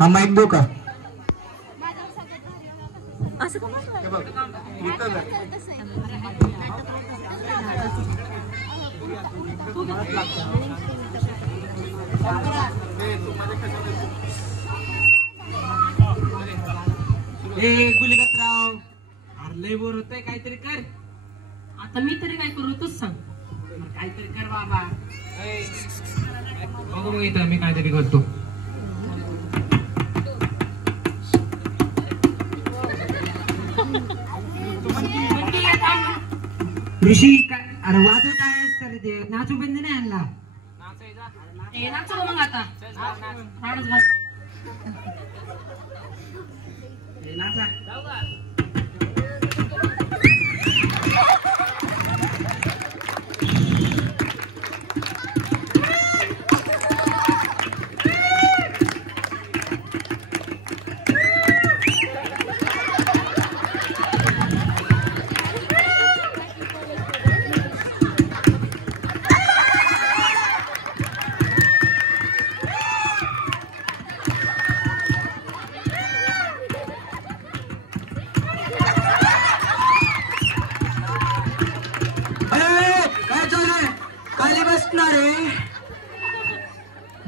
हा माईक देऊ का? गुलिगतराव, अरे लय बोर होतंय, काहीतरी कर. आता मी तरी काय करू तूच सांग. काहीतरी कर बाबा. बघू मग इथं मी काहीतरी करतो. ऋषी काय अरे वाजवत आहेस तर ते नाचू बंद नाही आणला. नाचू मग आता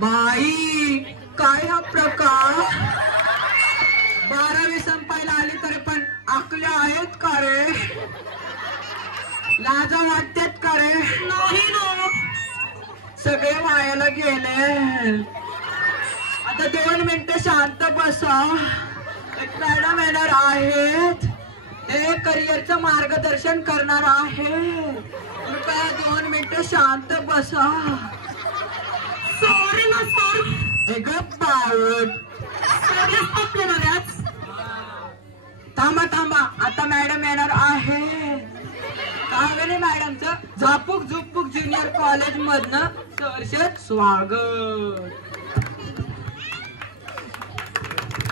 बाई काय हा प्रकार? 12वी संपायला आली तरी पण आकल्या आहेत का रे? लाजा वाटतात का रे? नाही ना, सगळे वायाला गेले. आता 2 मिनिटं शांत बसा. एक मॅडम येणार आहेत, ते करिअरचं मार्गदर्शन करणार आहे. कृपया 2 मिनिटं शांत बसा. सॉरी ना सर. थांबा थांबा, आता मॅडम येणार आहे. कावेरी मॅडमचं झापूक झुपूक ज्युनियर कॉलेज मधनं सहर्षद स्वागत.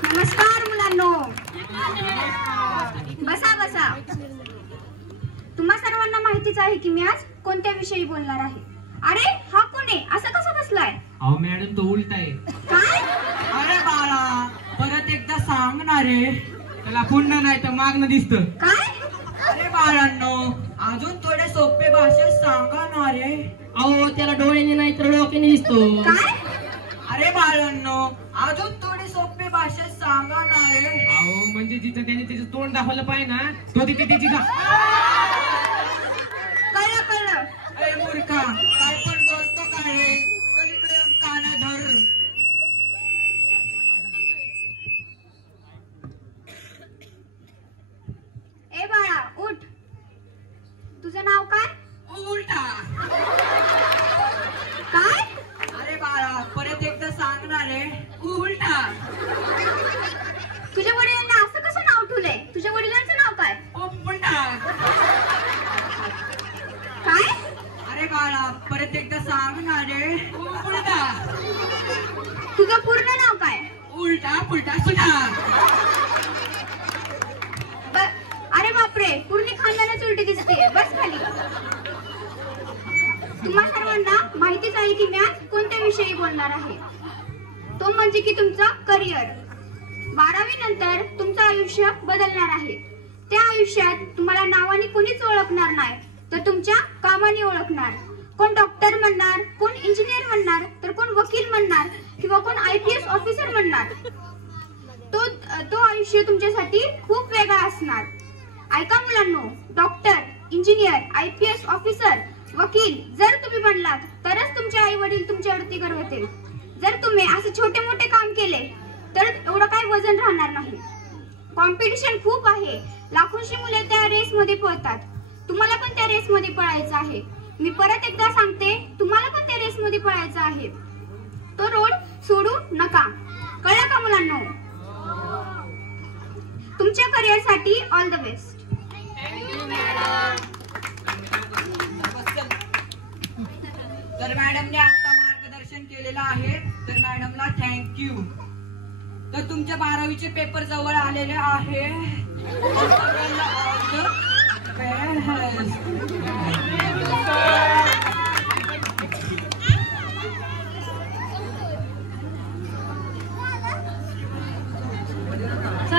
नमस्कार मुलांनो, बसा बसा. तुम्हा सर्वांना माहितीच आहे की मी आज कोणत्या विषयी बोलणार आहे. अरे हा कोण आहे? असं कसं बसलाय? अहो मॅडम तो उलट आहे. काय? अरे बाळा, परत एकदा सांगणार रे. त्याला पुन्हा नाही तर मागणं दिसतं. काय? अरे बाळांनो, अजून थोडे सोपे भाषेत सांगा ना रे. अहो त्याला डोळ्याने नाही तर डोक्याने दिसतो. काय? अरे बाळांनो, अजून थोडे सोपे भाषेत सांगा ना रे. अहो म्हणजे जिथं त्याने त्याचं तोंड दाखवलं पाहिजे ना, तो तिथे त्याची कळलं कळलं. अरे मूर्खा, काय पण बोलतो काय रे? चल इकडे येऊन काना धर. ए बाळा उठ. तुझं नाव काय? उलटा. काय? अरे बाळा, परत एकदा सांगणार रे. उलटा. तुझ्या वडिलांना असं कसं नाव ठेवलंय? तुझ्या वडिलांचं नाव काय? उलटा. काय? अरे बाळा, परत एकदा सांगणार रे. उलटा. तुझं पूर्ण नाव काय? उलटा पुलटा सुद्धा. अरे बापरे, पूर्ण खानदानच उलटी दिसते. बस खाली. तुम्हा सर्वांना माहितीच आहे की मी आज कोणत्या विषयी बोलणार आहे. तो म्हणजे की तुमचं करिअर. 12वी नंतर तुमचं आयुष्य बदलणार आहे. त्या आयुष्यात तुम्हाला नावाने कोणीच ओळखणार नाही, तर तुमच्या कामाने ओळखणार. कोण डॉक्टर म्हणणार, कोण इंजिनियर म्हणणार, तर कोण वकील म्हणणार किंवा कोण IPS ऑफिसर म्हणणार. तो आयुष्य तुमच्यासाठी खूप वेगळा असणार. ऐका मुलांनो, डॉक्टर, इंजिनियर, IPS ऑफिसर, वकील जर तुम्ही बनलात तरच तुमचे आई वडील तुमच्यावरती गर्वतील. जर तुम्ही असे छोटे मोठे काम केले तर एवढं काय वजन राहणार नाही. कॉम्पिटिशन खूप आहे. लाखोंशी मुले त्या रेस मध्ये पळतात. तुम्हाला पण त्या रेस मध्ये पळायचं आहे. मी परत एकदा सांगते, तुम्हाला पण त्या रेस मध्ये पळायचं आहे. तो रोड सोडू नका. कळलं का मुलांनो? तुमच्या करिअर साठी ऑल द बेस्ट. तर मॅडमने आता मार्गदर्शन केलेलं आहे, तर मॅडमला थँक्यू. तर तुमच्या 12वीचे पेपर जवळ आलेले आहे.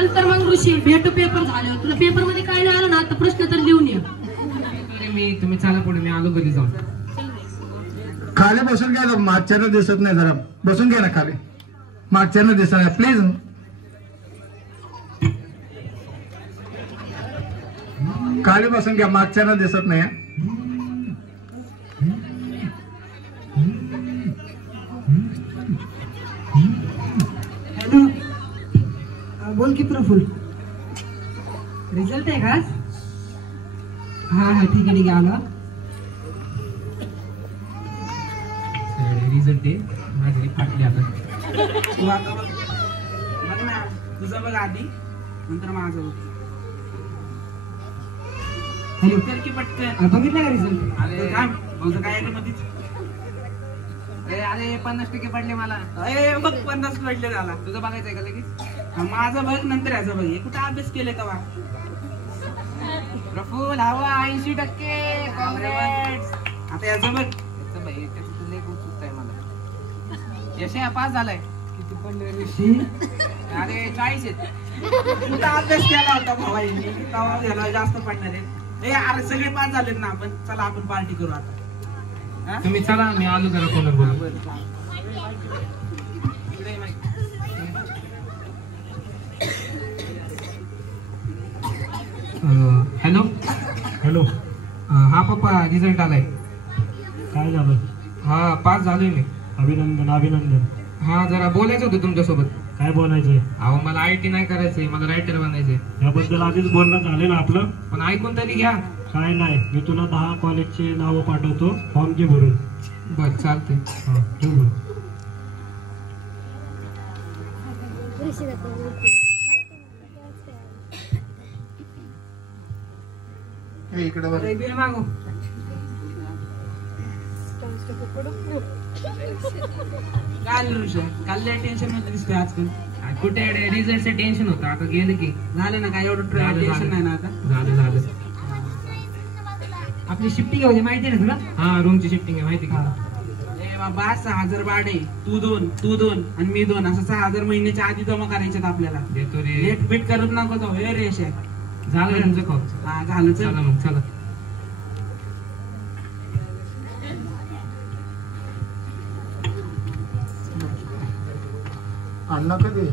चल तर मग ऋषी भेटू पेपर झाल्यावर. तुला पेपर मध्ये काय नाही आलं ना तर प्रश्न तर लिहून ये. मी तुम्ही चाला पुढे, मी आलो घरी जाऊन. खाली बसून घ्या, मागच्यानं दिसत नाही, जरा बसून घ्या ना खाली, मागच्यानं दिसत नाही प्लीज. खाली बसून घ्या, मागच्यानं दिसत नाही. हॅलो, बोल की प्रफुल्ल. रिझल्ट आहे का? हा हा ठीक आहे आला. रिझल्ट आहे माझी फाटली आता. तू आता बघ ना, तुझं बघ आधी, नंतर माझं बघ. हॅलो, कर की पटकन. बघितलं का रिझल्ट? अरे थांब, माझं काय आहे मध्येच. अरे 50% पडले मला. अरे बघ 50 पडले झाला. तुझं बघायचंय का लगेच? हा, माझं बघ नंतर याचं बघ. हे कुठं अभ्यास केले का? प्रफुल्ल हवा 80%. काँग्रेस. आता याचं बघ. त्याचं बाई, त्याचं लय उत्सुकता आहे मला. यश पास झालाय. किती पडले ऋषी? अरे 40 आहेत. कुठं अभ्यास केला होता भावाईने? तेव्हा याला जास्त पडणार आहे. ए अरे सगळे पास झालेत ना आपण. चला आपण पार्टी करू आता. हा? तुम्ही चला, मी आलो जरा फोनवर बोलू. बरं, चालेल. इकडे ये, माईक. हॅलो हॅलो, हा पप्पा, रिझल्ट आलाय. काय झालं? हा पास झालोय मी. अभिनंदन अभिनंदन. हा जरा बोलायचं होतं तुमच्यासोबत. काय बोलायचंय? अहो मला IT नाही करायचंय, मला रायटर बनायचंय. याबद्दल आधीच बोलणं झालं ना आपलं. पण ऐकून तरी घ्या. काय नाही, मी तुला 10 कॉलेजचे नावं पाठवतो, फॉर्म घे भरून. बर चालतंय. हा ठेव बरं. इकडे बघ. अरे बिल मागो. काय ऋषी? काल लय टेन्शन मध्ये दिसतोय आजकाल. कुठे रिझल्टचं टेन्शन होतं, आता गेलं की. झालं ना काय एवढं झालं, टेन्शन झालं. नाही ना आता? झालं. आपली शिफ्टिंग होती माहिती आहे ना तुला? हा रूमची शिफ्टिंग आहे माहिती का? ए बाबा 6,000 भाडे. तू दोन आणि मी 2 असं 6,000 महिन्याच्या आधी जमा करायच्यात आपल्याला. देतो रे. लेट बीट करत नको जाऊ. हे रेश आहे. झालं तुमचं कॉल. हा झालं. चल चला मग चला. अण्णा कधी?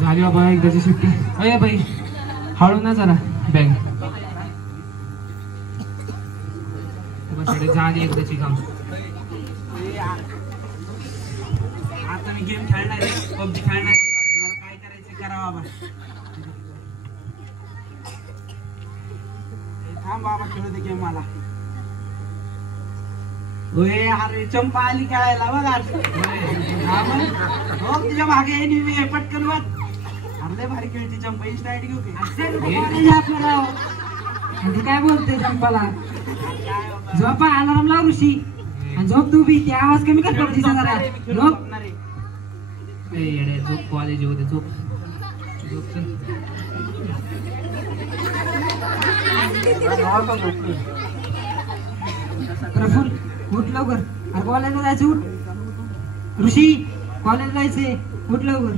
झाली बाबा एकदाची सुट्टी. अरे बाई हळू ना जरा बँक. झाली एकदाची काम. आता मी गेम खेळणार आहे, PUBG खेळणार आहे. मला काय करायचं करा बाबा. थांब बाबा, खेळू दे गेम मला. ओए अरे चंपा आली खेळायला बघ आज. हा मग. हो तुझ्या मागे आहे नी मी. पटकन बघ. अरे लय भारी खेळते चंपा. इंस्टा आयडी घेऊ काय बोलते चंपाला? झोपा अलार्म लाव ऋषी. आणि झोप तू बी. त्या आवाज कमी कर PUBG चा जरा. झोप. झोप कॉलेज होते झोप. प्रफुल्ल उठ लवकर. अरे कॉलेजला जायचं. उठ ऋषी, कॉलेजला जायचंय. उठ लवकर.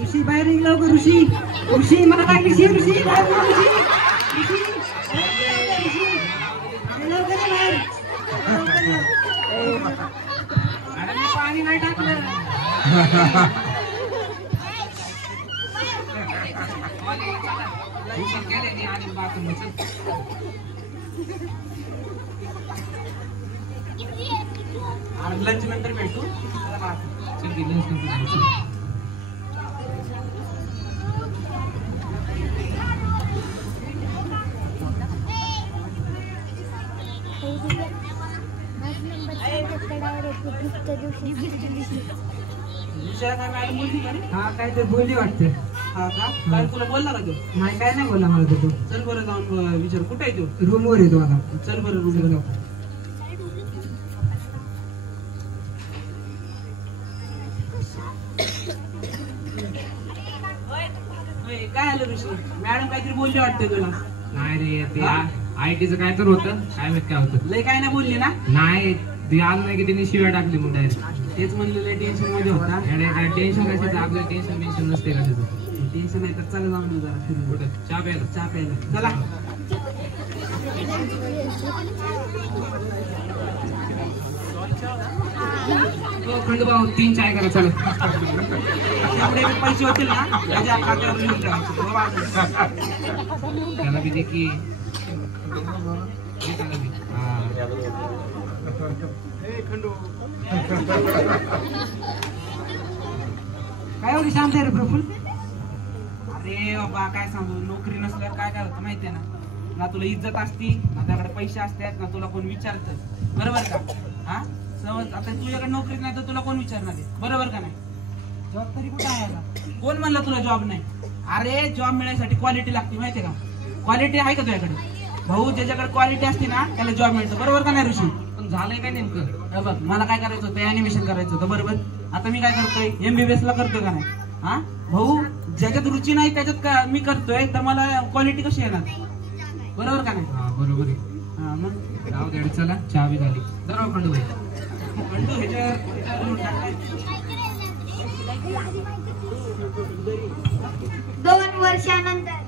ऋषी बाहेर निघ लवकर. ऋषी मला लागली शी. ऋषी पाणी नाही टाकलं. लंच नंतर भेटू. हा काय तर बोलली वाटते. हा का? काय तुला बोलला का तो? नाही काय नाही बोलला मला तो. चल बरं जाऊन विचार. कुठे आहे तो? रूम वर येतो आता. चल बरं रूम वर. झालं ऋषी? मॅडम काहीतरी बोलली वाटते तुला? नाही रे ते आयटीचं काय तर होतं, काय माहित काय होतं. लय काय नाही बोलली ना? नाही ते आलं नाही की त्यांनी शिव्या टाकली मग डायरेक्ट. तेच म्हणलं लय टेन्शन मध्ये होता. अरे काय टेन्शन कशाचं, आपलं टेन्शन नसते कशाचं. टेन्शन आहे तर चला जाऊन येऊ जरा फिरून. कुठं चहा प्यायला? चहा प्यायला चला. हो खंडूभाऊ 3 चाय करा चला. एवढे पैसे होतील ना त्याच्या खात्यावर लिहून ठेवायचे. त्याला बी दे की. दे त्याला बी. काय एवढी शांत आहे रे प्रफुल्ल? अरे बाबा काय सांगू, नोकरी नसल्यावर काय काय होतं माहितीये ना तुला इज्जत असती ना त्याकडे पैसे असतात ना तुला कोण विचारतं, बरोबर का? हा समज आता तुझ्याकडे नोकरी नाही तर तुला कोण विचारणार आहे, बरोबर का नाही? जॉब तरी कुठं आहे आता? कोण म्हणलं तुला जॉब नाही? अरे जॉब मिळण्यासाठी क्वालिटी लागते माहितीये का? क्वालिटी आहे का तुझ्याकडे? भाऊ ज्याच्याकडे क्वालिटी असते ना त्याला जॉब मिळतो, बरोबर का नाही ऋषी? पण झालंय काय नेमकं? बघ मला काय करायचं होतं, ऍनिमेशन करायचं होतं, बरोबर? आता मी काय करतोय, MBBS ला करतोय का नाही? हा भाऊ ज्याच्यात रुची नाही त्याच्यात मी करतोय तर मला क्वालिटी कशी येणार, बरोबर का नाही? हा बरोबर आहे. हा मग जाऊ दे चला, चहा बी झाली. जरा खंडूभाऊ म्हणतो ह्याच्यावर लिहून टाकाय. 2 वर्षानंतर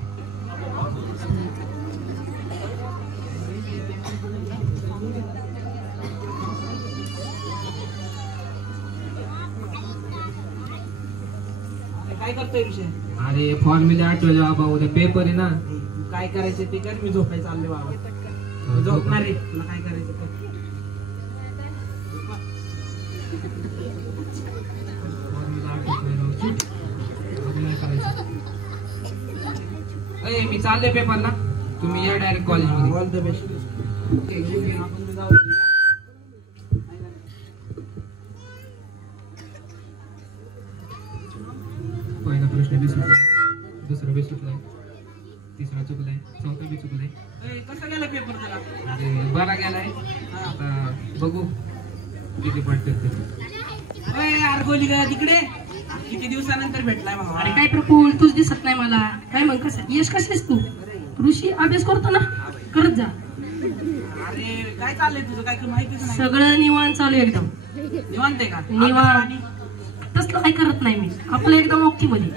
काय करतोय विषय? अरे फॉर्म्युला आठवले बाबा, उद्या पेपर आहे ना. काय करायचं ते कर, मी झोपायला चाललोय बाबा. झोपणार आहे, तुला काय करायचं कर. मी चाललोय पेपरला, तुम्ही या डायरेक्ट कॉलेजमध्ये. All the best. पहिला प्रश्न बी सुटला, दुसरा बी सुटलाय, तिसरा चुकलाय, चौथा बी चुकलाय. कसा गेला पेपर तुला? अरे बरा गेलाय, आता बघू किती पडते ते. यार गोली ग तिकडे, किती दिवसानंतर भेटलाय भावा. अरे काय प्रफुल्ल, तूच दिसत नाही मला. काय मग कसं यश कसेस तू? ऋषी अभ्यास करतो ना, करत जा. अरे काय चाललंय तुझं, काय माहितीच नाही. सगळं निवांत चालू आहे एकदम. निवांत आहे का? निवांत. तसलं काय करत नाही मी, आपलं एकदम ओके मध्ये.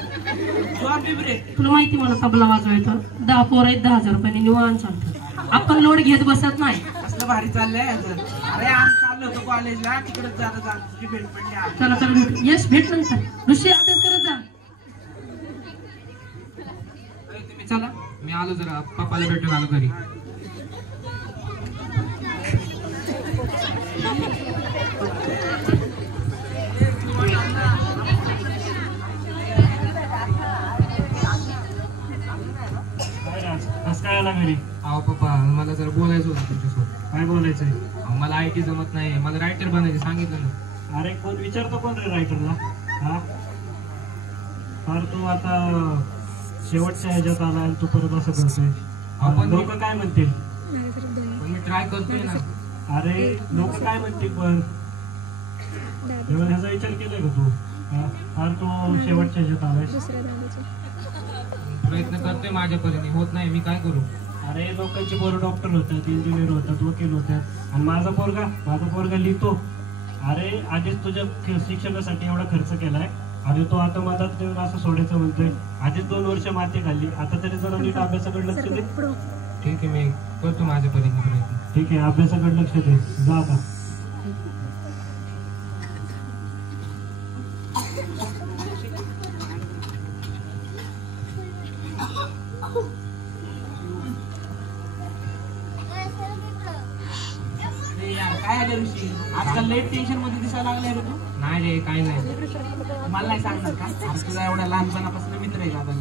जॉब बिब्रे तुला माहिती मला तबला वाजवायचं, 10 पोर आहेत, 10,000 रुपयाने निवांत चालतं. आपण लोड घेत बसत नाही. असलं भारी चाललंय. अरे आम्ही चाललो होतो कॉलेजला, तिकडे जाता भेट पडली. चला चला भेट. यश भेट नंतर. ऋषी अभ्यास करत जा. तुम्ही चला, मी आलो जरा पप्पाला भेटून आलो घरी. आज काय आला घरी? अहो पप्पा मला जरा बोलायचं होतं तुमच्यासोबत. काय बोलायचंय? अहो मला IT जमत नाही, मला रायटर बनायचं सांगितलं ना. अरे कोण विचारतो कोण रे रायटरला? हा फार तू आता शेवटच्या ह्याच्यात आला आणि तू परत असं करतोय. आपण लोक काय म्हणतील? पण मी ट्राय करतोय ना. अरे लोक काय म्हणतील पण जेव्हा ह्याचा विचार केलाय का तू? फार तू शेवटच्या ह्याच्यात आलाय. प्रयत्न करतोय माझ्या परीने, होत नाही, मी काय करू? अरे लोकांची पोरं डॉक्टर होतात, इंजिनियर होतात, वकील होतात, आणि माझा पोरगा लिहितो. अरे आधीच तुझ्या शिक्षणासाठी एवढा खर्च केलाय आणि तो आता मधात देऊन असं सोडायचं म्हणतोय. आधीच 2 वर्ष माती खाल्ली, आता तरी जरा नीट अभ्यासाकडे लक्ष दे. ठीक आहे, मी करतो माझ्या परीने प्रयत्न. ठीक आहे, अभ्यासाकडे लक्ष दे. जा आता. काय आलं ऋषी, आजकाल लेट टेन्शन मध्ये दिसायला लागलाय रे तू. नाही रे, काही नाही. मला नाही सांगणार का? आज तुझा एवढा लहानपणापासून मित्र आहे दादा.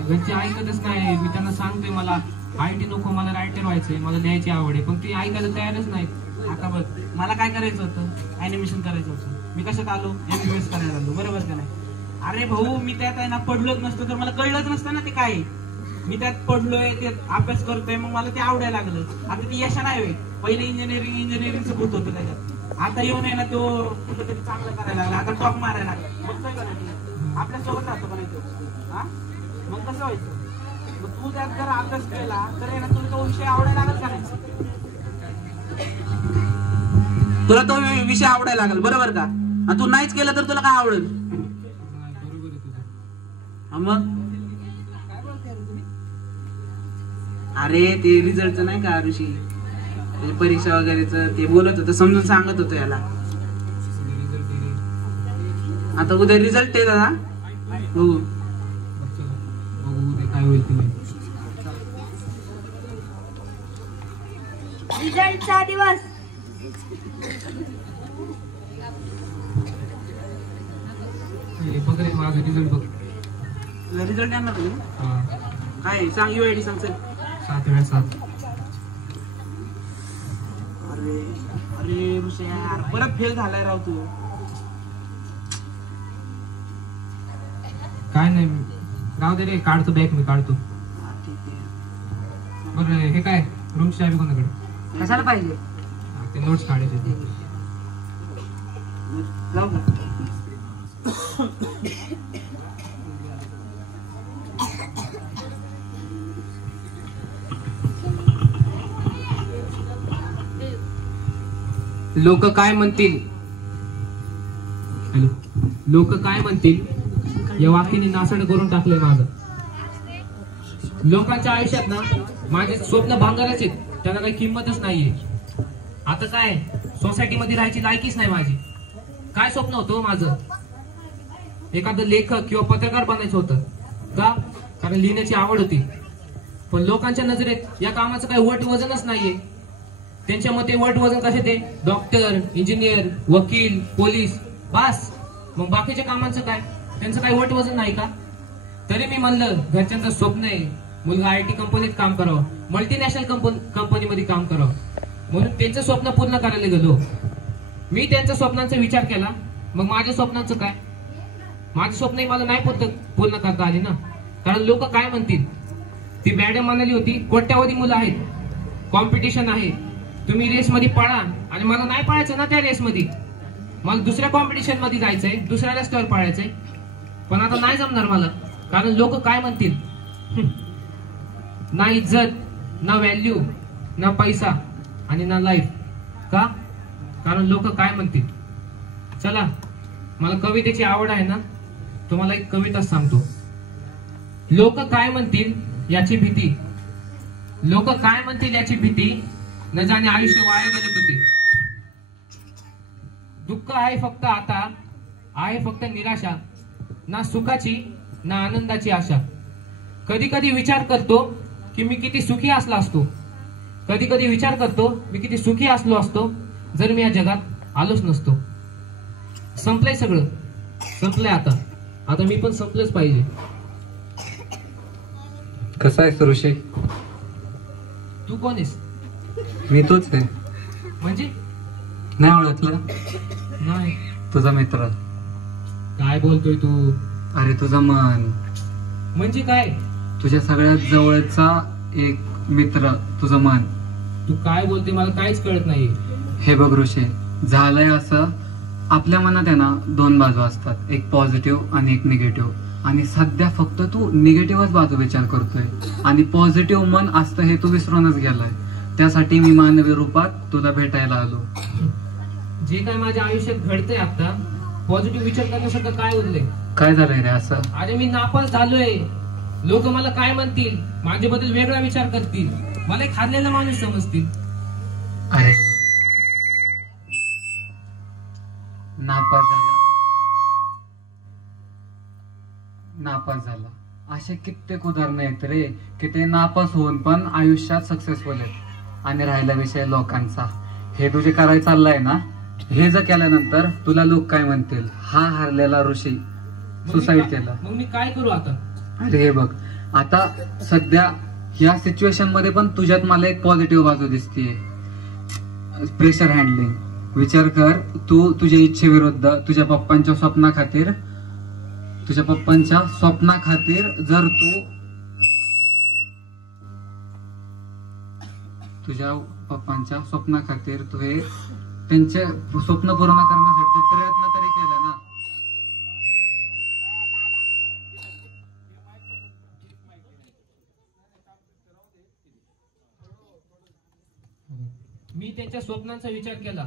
घरचे ऐकतच नाही. मी त्यांना सांगतोय मला IT नको, मला रायटर व्हायचंय, मला लिहायची आवड आहे, पण ते ऐकायला तयारच नाही. आता बघ, मला काय करायचं होतं, ऍनिमेशन करायचं होतं. मी कशात आलो, MBBS करायला आलो, बरोबर का नाही? अरे भाऊ मी त्यात आहे ना पडलोच नसतो तर मला कळलंच नसतं ना ते काय. मी त्यात पडलोय, ते अभ्यास करतोय, मग मला ते आवडायला लागलं. आता ती यशा नाही होय, पहिले इंजिनिअरिंगचं भूत होतं त्याच्यात. आता येऊन आहे ना तो कुठेतरी चांगलं करायला लागला, आता टॉप मारायला लागला. बघतोय का नाही? आपल्या सोबत राहतो का नाही तो? हा मग कसं व्हायचं? मग तू त्यात जर अभ्यास केला तर आहे ना तुला तो विषय आवडायला लागेल का नाही? तुला तो विषय आवडायला लागेल, बरोबर का? आणि तू नाहीच केलं तर तुला काय आवडेल? मग अरे ते रिझल्टचं नाही का ऋषी, ते परीक्षा वगैरेच ते बोलत होतं, समजून सांगत होतो याला. आता उद्या रिझल्ट आहे दादा, बघू काय होईल ते. रिझल्टचा दिवस. बघ रे माझा रिझल्ट बघ. रिझल्ट येणार तुम्ही हा, काय सांग, UID सांग चल. 7 वेळा 7. अरे अरे ऋषी यार, परत फेल झालाय राव तू. काय नाही, राहू दे रे, काढतो बॅग मी काढतो. हा, ठीक आहे. बरं हे काय रूमची चावी कोणाकडे? कशाला पाहिजे? हा, ते नोट्स काढायचे. जाऊ का? लोक काय म्हणतील, हॅलो, लोक काय म्हणतील या वाक्याने नासड करून टाकलंय माझं. लोकांच्या आयुष्यात ना माझे स्वप्न भांगारच आहेत, त्यांना काही किंमतच नाहीये. आता काय सोसायटीमध्ये राहायची लायकीच नाही माझी. काय स्वप्न होतं माझं, एखादं लेखक किंवा पत्रकार बनायचं होतं का, कारण लिहिण्याची आवड होती. पण लोकांच्या नजरेत या कामाचं काही वट वजनच नाहीये. त्यांच्या मते वट वजन कसे ते डॉक्टर, इंजिनियर, वकील, पोलीस, बस. मग बाकीच्या कामांचं काय, त्यांचं काही वट वजन नाही का? तरी मी म्हणलं घरच्यांचं स्वप्न आहे मुलगा IT कंपनीत काम करावं, मल्टीनॅशनल कंपनीमध्ये काम करावं, म्हणून त्यांचं स्वप्न पूर्ण करायला गेलो. मी त्यांच्या स्वप्नांचा विचार केला, मग माझ्या स्वप्नांचं काय? माझी स्वप्नही मला नाही पूर्ण करता आली ना, कारण लोक काय म्हणतील. ती मॅडम म्हणाली होती कोट्यावधी मुलं आहेत, कॉम्पिटिशन आहे, तुम्ही रेस मध्ये पळा, आणि मला नाही पळायचं ना त्या रेस मध्ये. मला दुसऱ्या कॉम्पिटिशन मध्ये जायचंय, दुसऱ्या रस्त्यावर पळायचंय. पण आता नाही जमणार मला, कारण लोक काय म्हणतील. ना इज्जत, ना व्हॅल्यू, ना पैसा आणि ना लाईफ. का? कारण लोक काय म्हणतील. चला, मला कवितेची आवड आहे ना, तुम्हाला एक कविता सांगतो. लोक काय म्हणतील याची भीती, लोक काय म्हणतील याची भीती, न जाणे आयुष्य वाया गेले होते. दुःख आहे फक्त आता, आहे फक्त निराशा, ना सुखाची ना आनंदाची आशा. कधी कधी विचार करतो की मी किती सुखी असला असतो, कधी कधी विचार करतो मी किती सुखी असलो असतो जर मी या जगात आलोच नसतो. संपलंय सगळं, संपलंय आता मी पण संपलंच पाहिजे. कसा आहेस ऋषी? तू कोण आहेस? मी तोच आहे. म्हणजे नाही ओळखलं? नाही. तुझा मित्र. काय बोलतोय तू? अरे तुझं मन. म्हणजे काय? तुझ्या सगळ्यात जवळचा एक मित्र, तुझं मन. तू काय बोलते मला काहीच कळत नाही. हे बघ ऋषी, झालंय असं, आपल्या मनात आहे ना 2 बाजू असतात, एक पॉझिटिव्ह आणि एक निगेटिव्ह. आणि सध्या फक्त तू निगेटिव्हच बाजू विचार करतोय, आणि पॉझिटिव्ह मन असतं हे तू विसरूनच गेलाय. त्यासाठी मी मानवी रूपात तुला भेटायला आलो. जे काय माझ्या आयुष्यात घडतंय आता, पॉझिटिव्ह विचार करण्यासारखं काय उरलंय? काय झालंय रे असं? अरे मी नापास झालोय. लोक मला काय म्हणतील, माझ्याबद्दल वेगळा विचार करतील, मला एक हारलेला माणूस समजतील. अरे नापास झाला असे कित्येक उदाहरण आहेत रे, की ते नापास होऊन पण आयुष्यात सक्सेसफुल आहेत. आणि राहिला विषय लोकांचा, हे तुझे करायचं चाललंय ना, हे जर केल्यानंतर तुला लोक काय म्हणतील. हा हारलेला ऋषी सुसाईड केला. मग मी काय करू आता? अरे हे बघ, आता सध्या या सिच्युएशन मध्ये पण तुझ्यात मला एक पॉझिटिव्ह बाजू दिसतीये. Pressure handling. विचार कर, तू तुझ्या इच्छेविरुद्ध तुझ्या पप्पांच्या स्वप्नाखातीर जर तू तुझ्या पप्पांच्या स्वप्नाखातीर तू हे त्यांचे स्वप्न पूर्ण करण्यासाठी प्रयत्न तरी केला ना. त्यांच्या स्वप्नांचा विचार केला,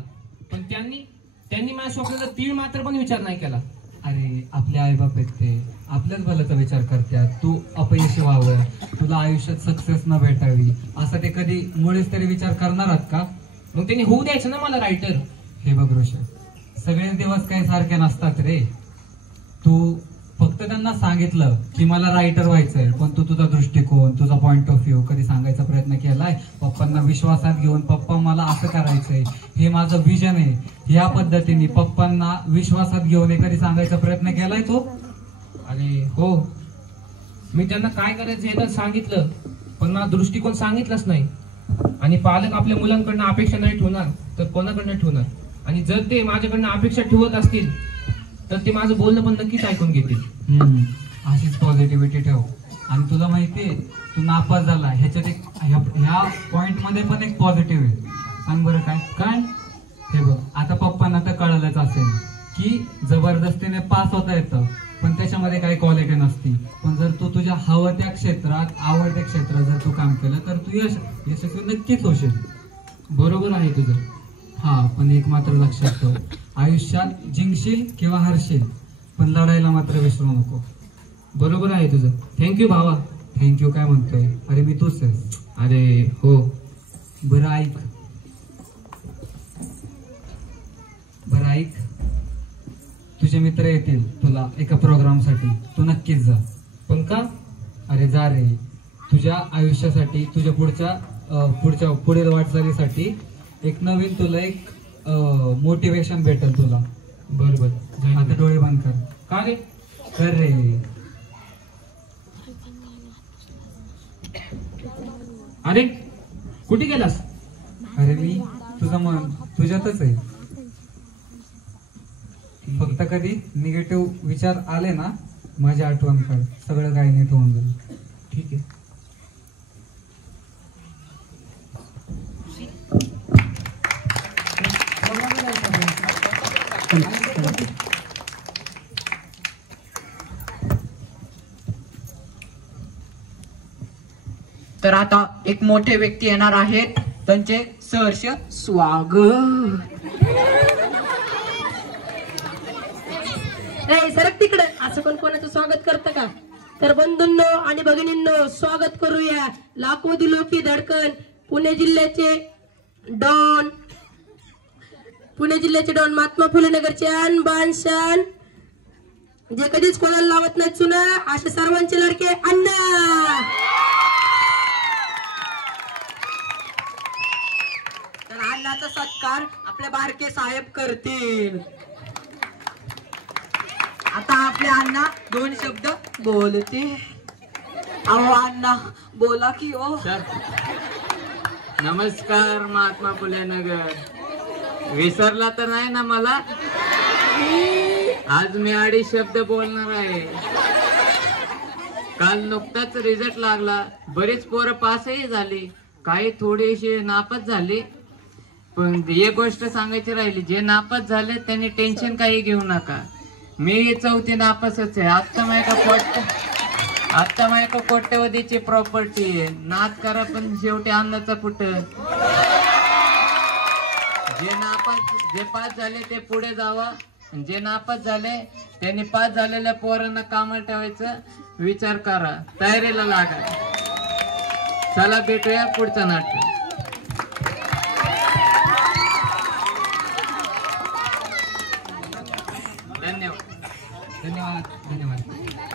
पण त्यांनी माझ्या स्वप्नाचा तीळ मात्र पण विचार नाही केला. अरे आपले आई बाप आहेत ते आपल्याच भल्याचा विचार करतात. तू अपयशी व्हावं, तुला आयुष्यात सक्सेस न भेटावी असं ते कधी मुळेच तरी विचार करणारच का? मग त्यांनी होऊ द्यायचं ना मला रायटर. हे बघ ऋषभ, सगळे दिवस काही सारखे नसतात रे. तू फक्त त्यांना सांगितलं की मला रायटर व्हायचंय, पण तू तुझा दृष्टिकोन, तुझा पॉइंट ऑफ व्ह्यू कधी सांगायचा प्रयत्न केलाय? पप्पांना विश्वासात घेऊन, पप्पा मला असं करायचंय, हे माझं विजन आहे, या पद्धतीने पप्पांना विश्वासात घेऊन कधी सांगायचा प्रयत्न केलाय तो? अरे हो, मी त्यांना काय करायचं हे तर सांगितलं, पण माझा दृष्टिकोन सांगितलंच नाही. आणि पालक आपल्या मुलांकडनं अपेक्षा नाही ठेवणार तर कोणाकडनं ठेवणार? आणि जर ते माझ्याकडनं अपेक्षा ठेवत असतील तर ते माझं बोलणं पण नक्कीच ऐकून घेतील. अशीच पॉझिटिव्हिटी ठेव. आणि तुला माहितीये तू नापास झाला, ह्याच्यात एक ह्या पॉइंट मध्ये पण एक पॉझिटिव्ह आहे. सांग बरं काय काय? हे बघ, आता पप्पांना तर कळलंच असेल की जबरदस्तीने पास होता येतं, पण त्याच्यामध्ये काही क्वालिटी नसती. पण जर तू तुझ्या हवं त्या क्षेत्रात, आवडत्या क्षेत्रात जर तू काम केलं तर तू यशस्वी नक्कीच होशील. बरोबर आहे तुझं. हा, पण एक मात्र लक्षात ठेव, आयुष्यात जिंकशील किंवा हरशील, पण लढायला मात्र विसरू नको. बरोबर आहे तुझं. थँक्यू भावा. थँक्यू काय म्हणतोय? अरे मी तूच आहे. अरे हो. बरं ऐक, तुझे मित्र येतील तुला एका प्रोग्राम साठी, तू नक्कीच जा. पण का? अरे जा रे, तुझ्या आयुष्यासाठी, तुझ्या पुढील वाटचालीसाठी एक नवीन तुला एक मोटिवेशन भेटेल तुला. बरोबर. आता डोळे बंद कर. का रे? कर रे. अरे कुठे गेलास? अरे मी तुझं मन तुझ्यातच आहे. फक्त कधी निगेटिव्ह विचार आले ना, माझी आठवण काढ, सगळं काही नीट होऊन जाईल. ठीक आहे. तर आता एक मोठे व्यक्ती येणार आहेत, त्यांचे सहर्ष स्वागत. सरक तिकडे, असं पण कोणाचं स्वागत करतं का? तर बंधूंनो आणि भगिनींनो, स्वागत करूया लाखो दिलो की धडकन, पुणे जिल्ह्याचे डॉन महात्मा फुले नगरचे आन बान शान, जे कधीच कोणाला लावत नाही चुना, असे सर्वांचे लडके अण्णा. तर अण्णाचा सत्कार आपले बारके साहेब करतील. आता आपले अण्णा 2 शब्द बोलते. अहो अण्णा बोला की ओ. नमस्कार महात्मा फुले नगर, विसरला तर नाही ना मला? आज मी 2.5 शब्द बोलणार आहे. काल नुकताच रिझल्ट लागला, बरीच पोरं पासही झाली, काही थोडीशी नापास झाली. पण एक गोष्ट सांगायची राहिली, जे नापास झाले त्यांनी टेन्शन काही घेऊ नका. मी 4थी नापासच आहे. आता माझ्या कोट्यवधीची प्रॉपर्टी आहे. नाद करा पण शेवटी अन्नाचा पुट. जे पास झाले ते पुढे जावा, जे नापास झाले त्यांनी पास झालेल्या पोरांना कामाला ठेवायचं विचार करा, तयारीला लागा. चला भेटूया पुढचा नाटक. धन्यवाद.